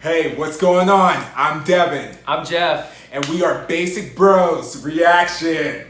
Hey, what's going on? I'm Devin. I'm Jeff. And we are Basic Bros Reaction.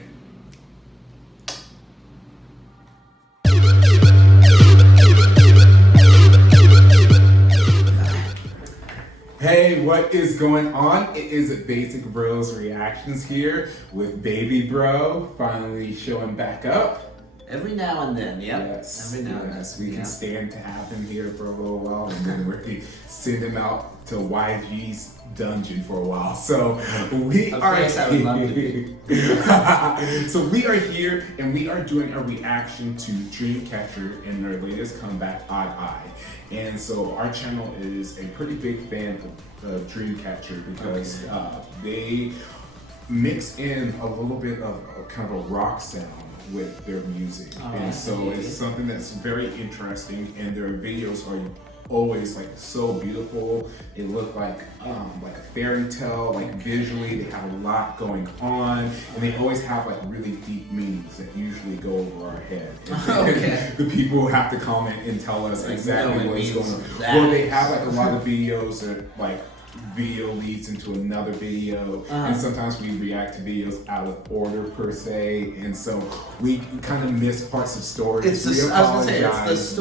Hey, what is going on? It is Basic Bros Reactions here with Baby Bro finally showing back up. Every now and then, yep. Yes, Every now and yes, then. we can stand to have him here for a little while, and then we're going to send him out to YG's dungeon for a while. So we are here. So we are here, and we are doing a reaction to DREAMCATCHER in their latest comeback, I. And so our channel is a pretty big fan of DREAMCATCHER because they mix in a little bit of kind of a rock sound with their music, and so it's something that's very interesting, and their videos are always like so beautiful. It looked like a fairy tale, like visually they have a lot going on, and they always have like really deep meanings that usually go over our head. Okay. The people have to comment and tell us like exactly what's going on. Well, they have like a lot of videos that like video leads into another video, and sometimes we react to videos out of order per se, and so we kind of miss parts of stories. We apologize,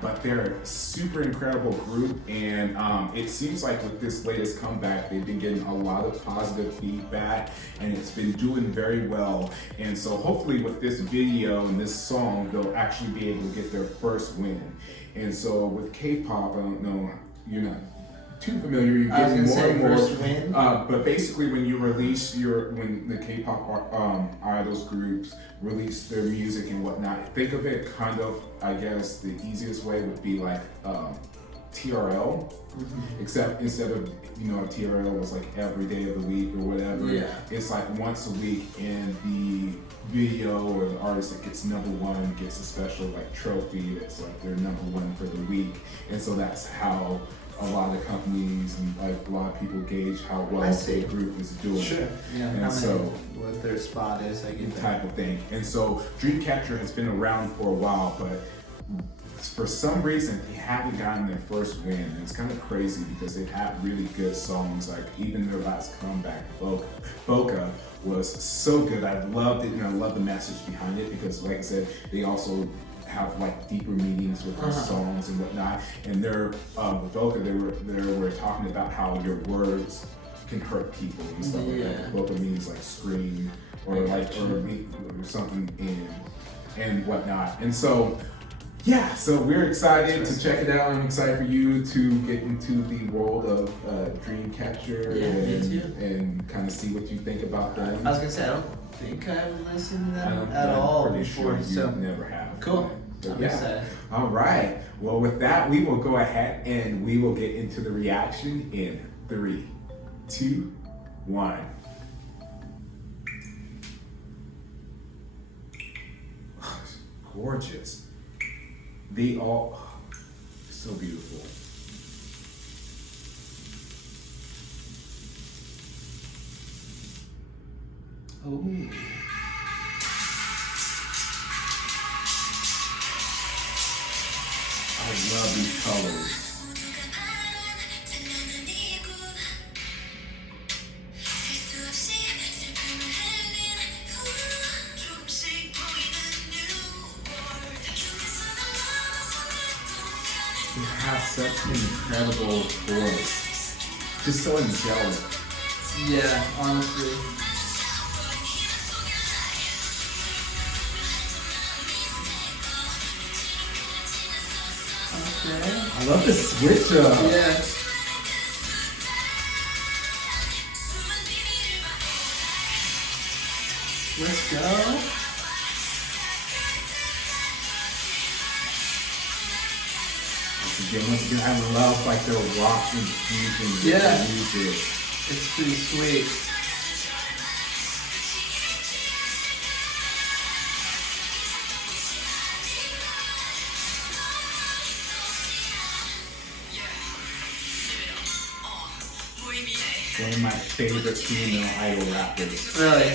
but they're a super incredible group, and it seems like with this latest comeback, they've been getting a lot of positive feedback, and it's been doing very well. And so hopefully with this video and this song, they'll actually be able to get their first win. And so with K-pop, I don't know, you're not too familiar, you're getting more and more. First win. But basically when you release when the K-pop idols groups release their music and whatnot, think of it kind of, I guess the easiest way would be like TRL, except instead of, TRL was like every day of the week or whatever, it's like once a week, and the video or the artist that gets #1 gets a special like trophy that's like their #1 for the week. And so that's how a lot of companies and like a lot of people gauge how well a group is doing. Sure. Yeah. And so what their spot is, I get that type of thing. And so DREAMCATCHER has been around for a while, but for some reason they haven't gotten their first win. And it's kind of crazy because they've had really good songs, like even their last comeback, Boca, was so good. I loved it, and I love the message behind it because, like I said, they also have like deeper meanings with their songs and whatnot. And they're with Boca, they were talking about how your words can hurt people and stuff like that. Boca means like scream or or something and whatnot. And so so we're excited to check it out. I'm excited for you to get into the world of DREAMCATCHER and kind of see what you think about them. I was gonna say, I don't think I've listened to them at all before, so never have. Cool. I'm excited. All right. Well, with that, we will go ahead and we will get into the reaction in 3, 2, 1. Gorgeous. They all so beautiful. Oh. I love these colors. They have such an incredible voice. Just so angelic. Yeah, honestly. Okay. I love the switch up. Yeah. Let's go. Once again, I love like the rock infusion with the music. It's pretty sweet. One of my favorite female idol rappers. Really?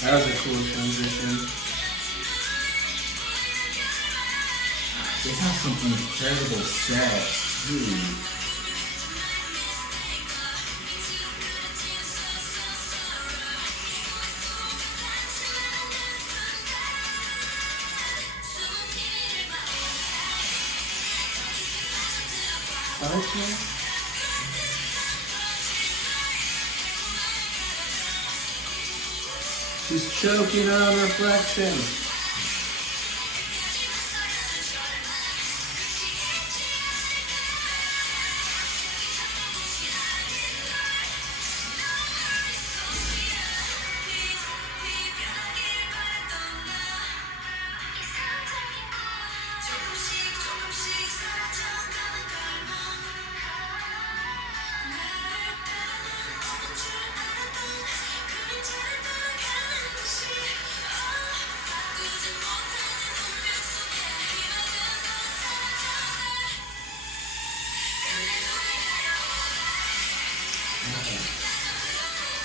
That was a cool transition. They have some incredible sets too. Okay. She's choking her own reflection.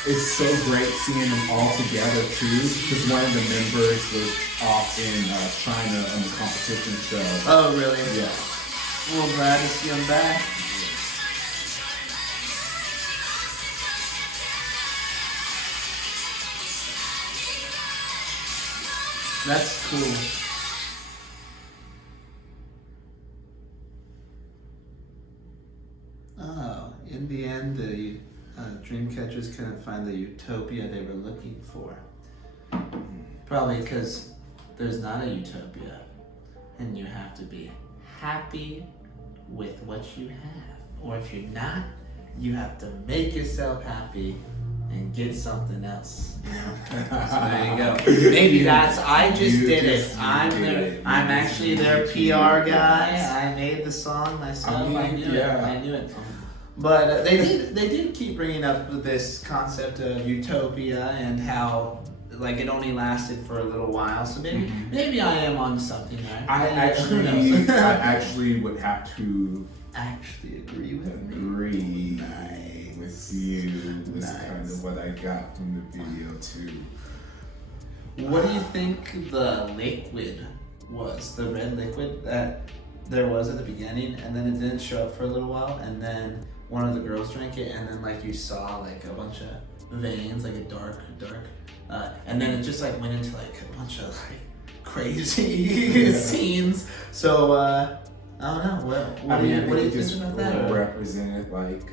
It's so great seeing them all together too, because one of the members was off in China on the competition show. Oh, really? Yeah. Well, glad to see him back. That's cool. Oh, in the end, the Dreamcatchers couldn't find the utopia they were looking for. Probably because there's not a utopia, and you have to be happy with what you have. Or if you're not, you have to make yourself happy and get something else. You know? So there you go. Maybe that's, I just did it. I'm actually their PR guy. I made the song myself. I knew it. But they did keep bringing up this concept of utopia and how like it only lasted for a little while. So maybe I am on something there. I actually would have to agree with agree with you. That's kind of what I got from the video too. What do you think the liquid was? The red liquid that there was at the beginning, and then it didn't show up for a little while, and then one of the girls drank it, and then like you saw like a bunch of veins, like a dark, and then it just like went into like a bunch of like crazy scenes. So I don't know. What do you think about that? Represented like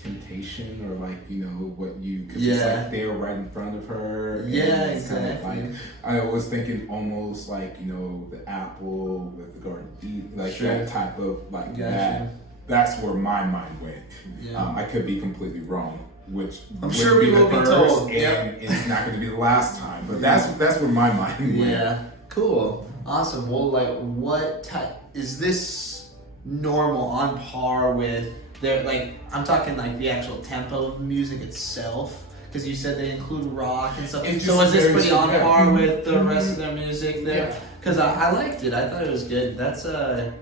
temptation, or like, you know, what you could be like they were right in front of her. Yeah, exactly. Kind of like, I was thinking almost like, you know, the apple with the garden Eden, like that type of like that. That's where my mind went. Yeah. I could be completely wrong, which I'm sure we will be told. And it's not going to be the last time. But that's where my mind went. Yeah, cool, awesome. Well, like, what type is this normal, on par with their, like, I'm talking like the actual tempo of music itself? Because you said they include rock and stuff. So is this pretty on par with the rest of their music there? Because I liked it. I thought it was good. That's a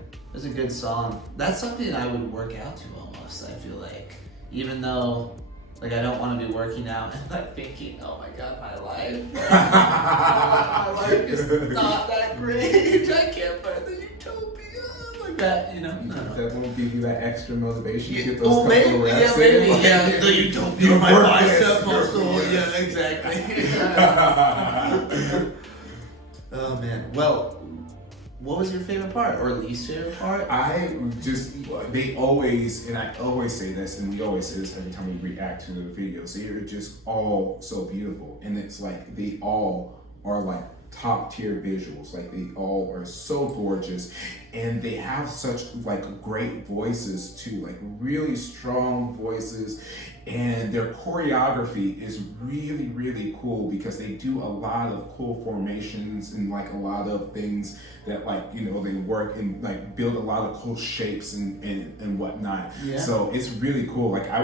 good song. That's something I would work out to almost, I feel like. Even though, like, I don't want to be working out and like thinking, oh my god, my life. My life is not that great. I can't find the utopia. Like that, you know? No. That won't give you that extra motivation to get those Well, couple of reps in. Yeah, the utopia of my bicep muscle. Yeah, exactly. Oh man. Well, what was your favorite part or least favorite part? They always, and I always say this, and we always say this every time we react to the videos, they're just all so beautiful. And it's like, they all are like top tier visuals. Like, they all are so gorgeous, and they have such like great voices too, like really strong voices. And their choreography is really, really cool, because they do a lot of cool formations and like a lot of things that, like, you know, they work and like build a lot of cool shapes and whatnot. Yeah. So it's really cool. Like, I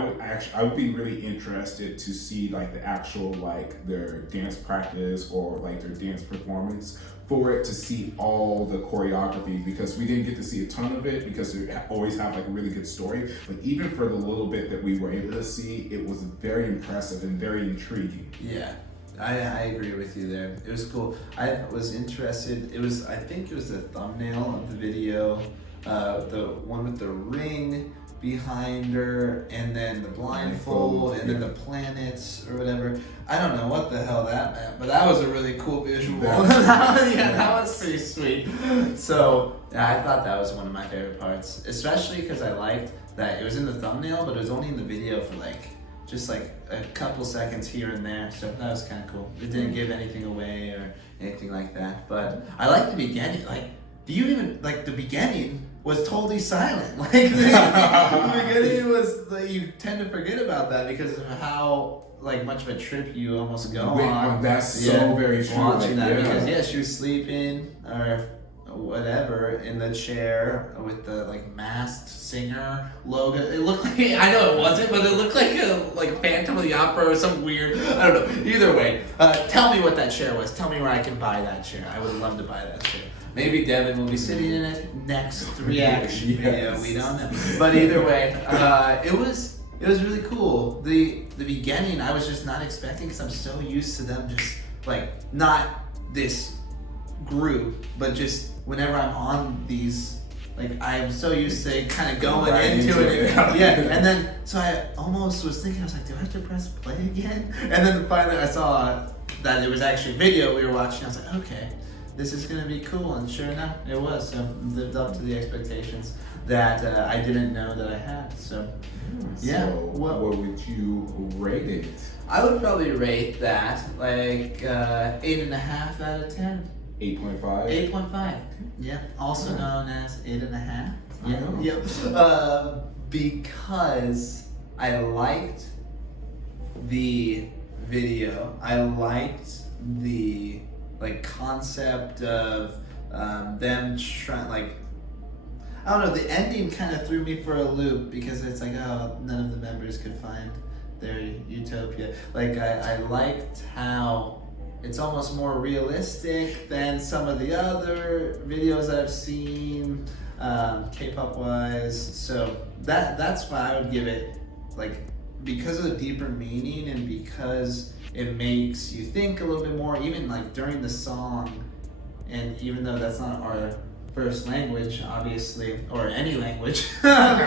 would be really interested to see like the actual, like, their dance practice or like their dance performance for it, to see all the choreography, because we didn't get to see a ton of it because they always have like a really good story. But even for the little bit that we were able to see, it was very impressive and very intriguing. Yeah. I agree with you there. It was cool. I was interested. I think it was the thumbnail of the video, the one with the ring behind her, and then the blindfold, and then the planets or whatever. I don't know what the hell that meant, but that was a really cool visual. That was pretty sweet. So I thought that was one of my favorite parts, especially because I liked that it was in the thumbnail, but it was only in the video for just a couple seconds here and there. So that was kind of cool. It didn't give anything away or anything like that. But I like the beginning. The beginning was totally silent. The beginning was you tend to forget about that because of how much of a trip you almost go on. That's so very true. Watching that because she was sleeping or whatever in the chair with the masked singer logo. It looked like, I know it wasn't, but it looked like a Phantom of the Opera or some weird, I don't know. Either way, tell me what that chair was. Tell me where I can buy that chair. I would love to buy that chair. Maybe Devin will be sitting in it next reaction video. We don't know. But either way, it was really cool. The beginning I was just not expecting because I'm so used to them just not this group, but just whenever I'm on these, I'm so used to kind of going into it. And then, so I almost was thinking, I was like, do I have to press play again? And then finally I saw that it was actually a video we were watching. I was like, okay, this is going to be cool. And sure enough, it was. So it lived up to the expectations that I didn't know that I had. So, yeah. So what would you rate it? I would probably rate that 8.5 out of 10. 8.5? 8.5. Yeah. Also known as 8.5. Yeah. Yep. Because I liked the video. I liked the concept of them trying I don't know, the ending kind of threw me for a loop because it's none of the members could find their utopia. I liked how it's almost more realistic than some of the other videos that I've seen, K-pop wise. So that's why I would give it, because of the deeper meaning and because it makes you think a little bit more, even during the song. And even though that's not our first language, obviously, or any language, but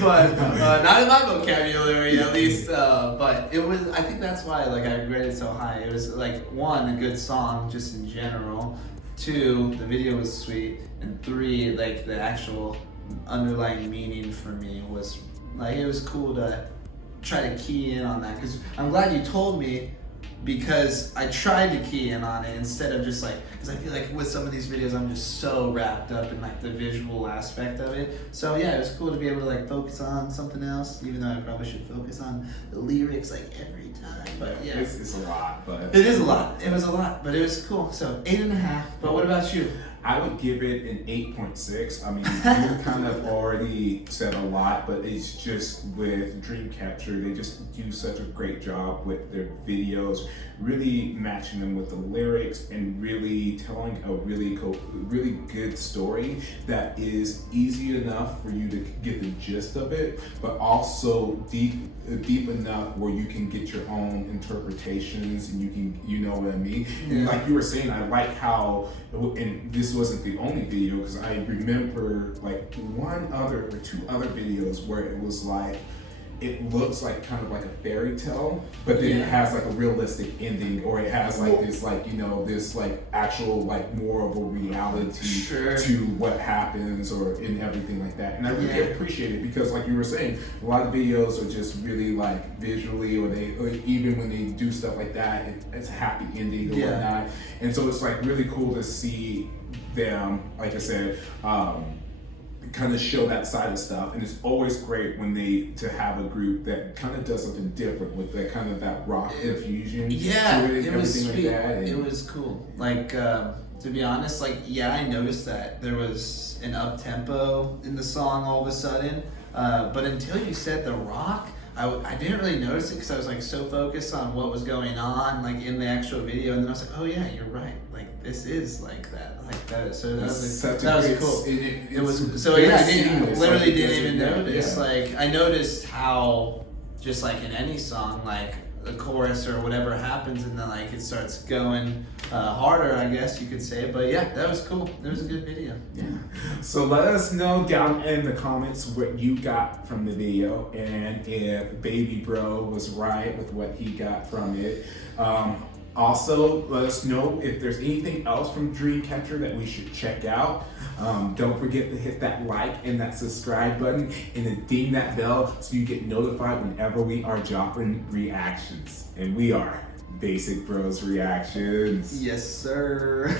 not in my vocabulary at least. But it was. I think that's why I rated it so high. It was one, a good song just in general. 2, the video was sweet, and 3, the actual underlying meaning for me was it was cool to try to key in on that. Because I'm glad you told me. Because I tried to key in on it instead of just because I feel with some of these videos I'm just so wrapped up in the visual aspect of it. So yeah, it was cool to be able to focus on something else, even though I probably should focus on the lyrics every time. But yeah, it's a lot, but it is a lot. It was a lot, but it was cool. So 8.5. But what about you? I would give it an 8.6. I mean, you kind of already said a lot, but it's just with DreamCatcher, they just do such a great job with their videos, really matching them with the lyrics and really telling a really good story that is easy enough for you to get the gist of it, but also deep enough where you can get your own interpretations and you know what I mean? Yeah. Like you were saying, I like how, and this wasn't the only video because I remember 1 other or 2 other videos where it was it looks kind of like a fairy tale, but then it has a realistic ending, or it has this this actual more of a reality to what happens or in everything like that. And I really appreciate it because like you were saying, a lot of videos are just really visually, or even when they do stuff like that, it's a happy ending or whatnot. And so it's really cool to see them, like I said, kind of show that side of stuff. And it's always great when to have a group that kind of does something different with that kind of that rock infusion. Yeah, to it was sweet. Like that. It was cool. To be honest, I noticed that there was an up tempo in the song all of a sudden, but until you said the rock, I didn't really notice it because I was so focused on what was going on in the actual video, and then I was oh yeah, you're right, this is that, so that was cool. It was so yeah, I literally didn't even notice. I noticed how just in any song, the chorus or whatever happens, and then like it starts going harder, I guess you could say. But yeah, that was cool. It was a good video. Yeah. So let us know down in the comments what you got from the video, and if Baby Bro was right with what he got from it. Also, let us know if there's anything else from Dreamcatcher that we should check out. Don't forget to hit that like and that subscribe button, and then ding that bell so you get notified whenever we are dropping reactions. And we are Basic Bros Reactions. Yes, sir.